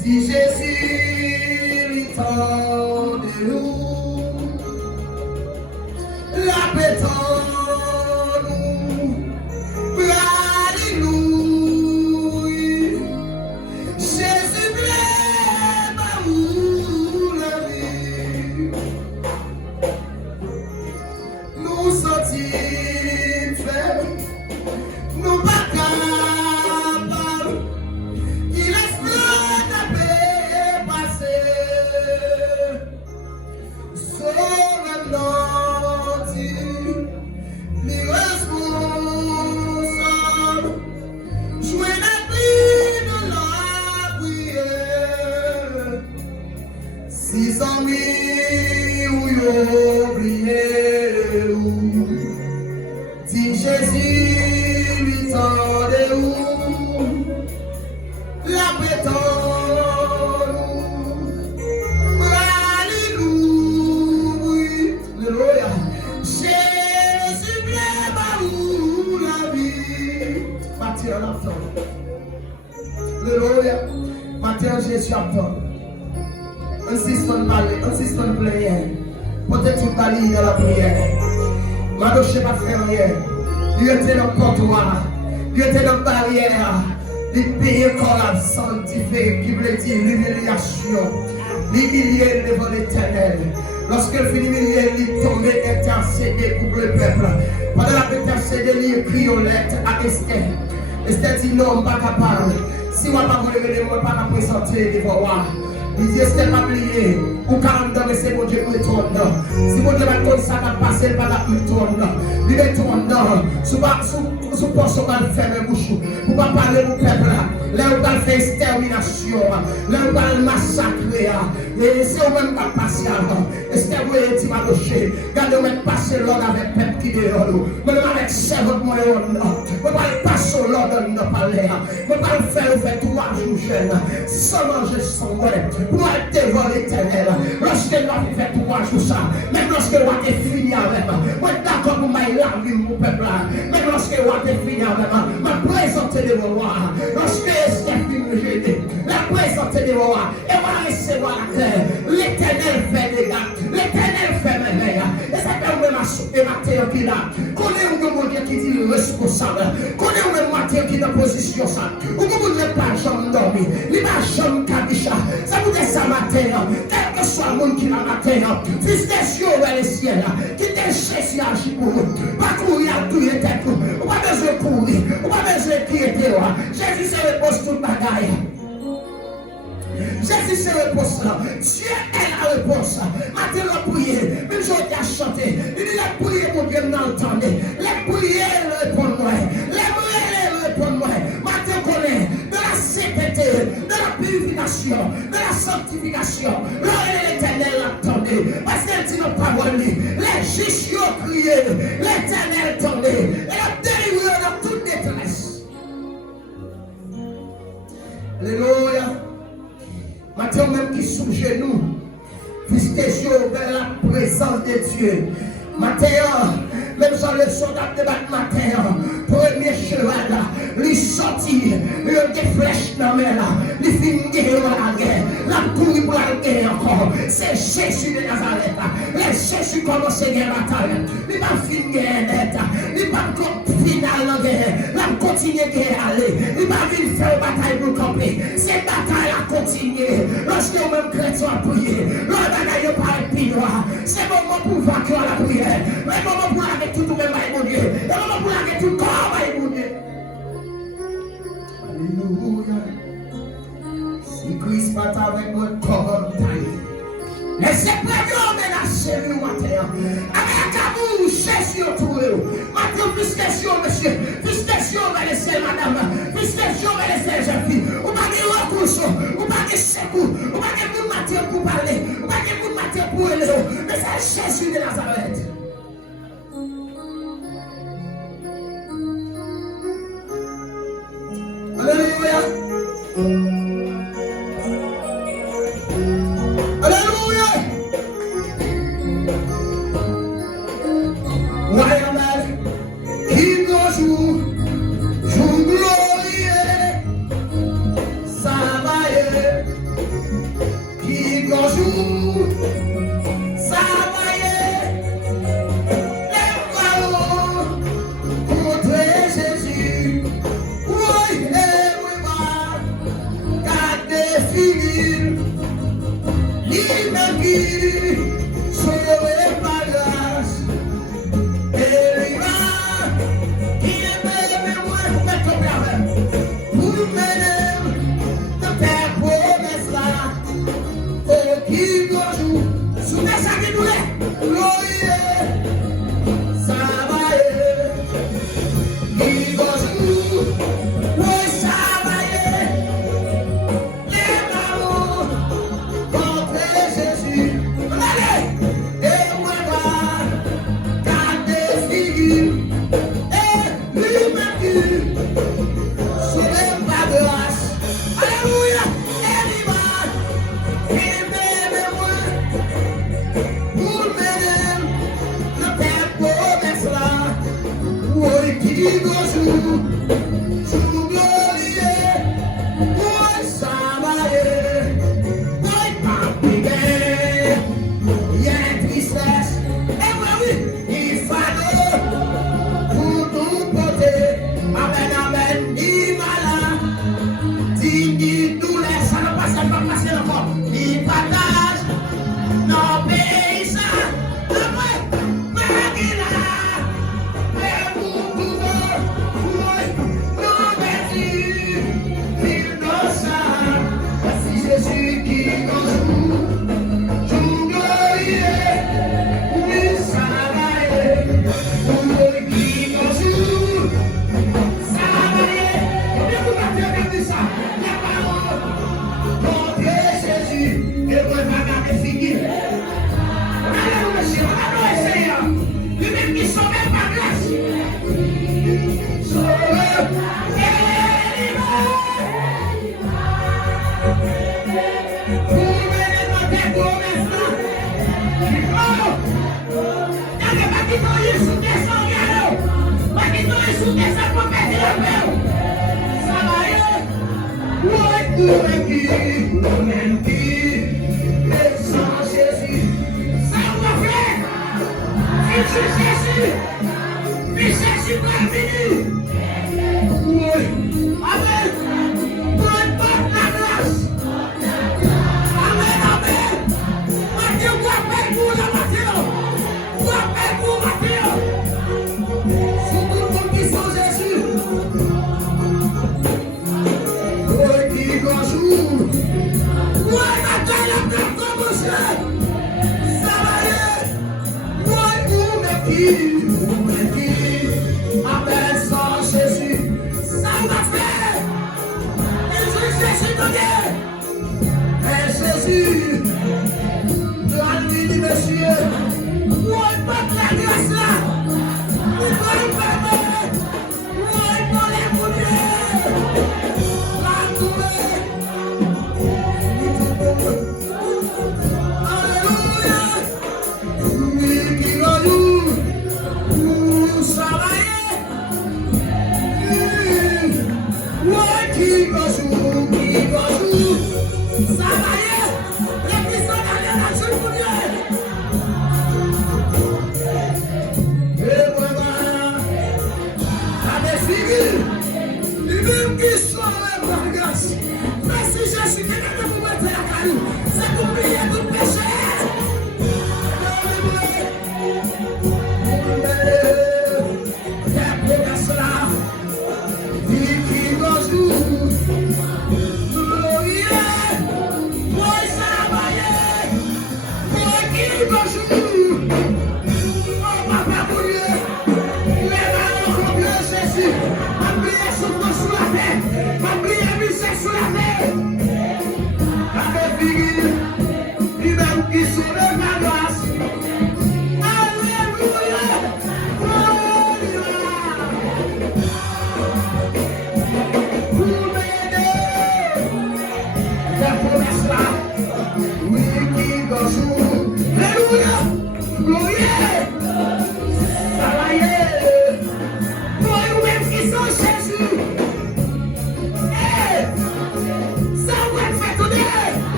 Si Jésus tant de nous, la paix en nous, alléluia. Jésus plaît à nous la vie. Nous sentir faibles, nous pas capables. Jésus lui tendait où la paix en nous. Alléluia. Jésus plaît à où la vie. Matthieu attend. Alléluia. Matthieu Jésus attend. Insistons parler, insistons prier. Peut-être tout parler dans la prière. Madoche pas faire rien. Il était dans le comptoir. Il était dans la barrière. Il payait corps sanctifié, qui veut dire l'humiliation. L'humilier devant l'Éternel. Lorsqu'il finit d'humilier, il tombait intercédé pour le peuple. Pendant la intercédé, il écrit aux lettres à Esther. Esther dit non, pas capable. Si moi pas voulu venir, moi pas présenter devant moi. Il dit, Esther pas plié. Ou 40 ans, mais c'est mon Dieu qui retourne. Si mon Dieu va comme ça, va passer, pas la retourne. Il retourne. Sous poche, on va fermer bouche. Pour pas parler au peuple. Là, on va faire extermination. Là, on va le massacrer. Et c'est au même pas passer avant. Esther, vous avez dit, ma rocher. Gardez-vous même passer l'ordre avec le peuple qui est dehors. Même avec servant, moi, on va passer l'ordre dans le palais. On va le faire 3 jours jeunes. Sans manger son vrai. Pour moi, devant l'Éternel. Lorsque l'on fait 3 jours ça, même lorsque l'on est fini avec moi, d'accord pour m'aller là, mon peuple là, même lorsque l'on est fini avec moi, m'a présenté devant moi. Lorsque Esther finit me jeter, la présenter devant moi, et va recevoir la terre. L'Éternel fait des gars, l'Éternel fait mes mains. Et ça fait au même et ma terre qui là. Connais où mon Dieu qui dit responsable. Connais où même ma terre qui est en position ça. Où mon Dieu pas jamais dormi, il va jamais cabicha. Ça vous dit ça matin, quel que soit le monde qui l'a matin, fils des cieux vers les ciels, qui te cherche à agir pour vous. Pas courir à tout les têtes, ou pas besoin de courir, ou pas besoin de crier. Jésus se repose toute bagaille. Jésus se repose là. Dieu est la réponse. Matin la prière, même je t'ai chanté. Il dit la prière pour Dieu m'entendre. La prière répond-moi. La prière répond-moi. Matin connaît de la sainteté, de la purification, de la sanctification. L'Éternel l'attendait. Parce qu'elle dit nos paroles. Les justes ont crié. L'Éternel attendait. Et a délivré dans toute détresse. Alléluia. Maintenant même qui sous genoux, fils des yeux vers la présence de Dieu. Matin, même sans le soldat de battre matin, premier cheval, lui sortit, il a des flèches dans la main, il finit la guerre, la couille pour la guerre encore. C'est Jésus de Nazareth. Les Jésus commence à guerre bataille. Il va finir net, il va final la guerre, il continue à guerre aller, il va venir faire bataille pour camper. Cette bataille a continué. Lorsque même chrétien a prié, l'ordre n'a pas été noir. C'est le moment pour vaincre la prière. Le moment pour avec tout le même mon Dieu. Le moment pour avec tout le corps, mon Dieu. Alléluia. Si Christ part avec notre corps, laissez prévenir menacer le matin. Avec un amour, Jésus autour de vous. Maintenant, plus question, monsieur. Plus question, on va laisser madame. Plus question, on va laisser jeune fille. On va dire recours, on va dire secours. On va dire vous matin pour parler. On va dire vous matin pour élever. Mais c'est Jésus de Nazareth. Alléluia. Alléluia.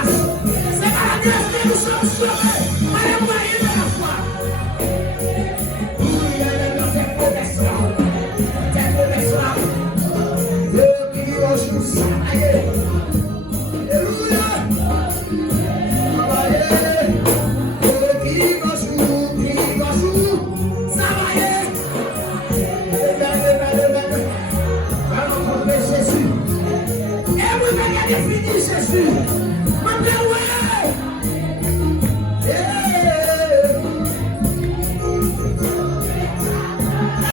C'est pas la grâce que nous sommes sauvés.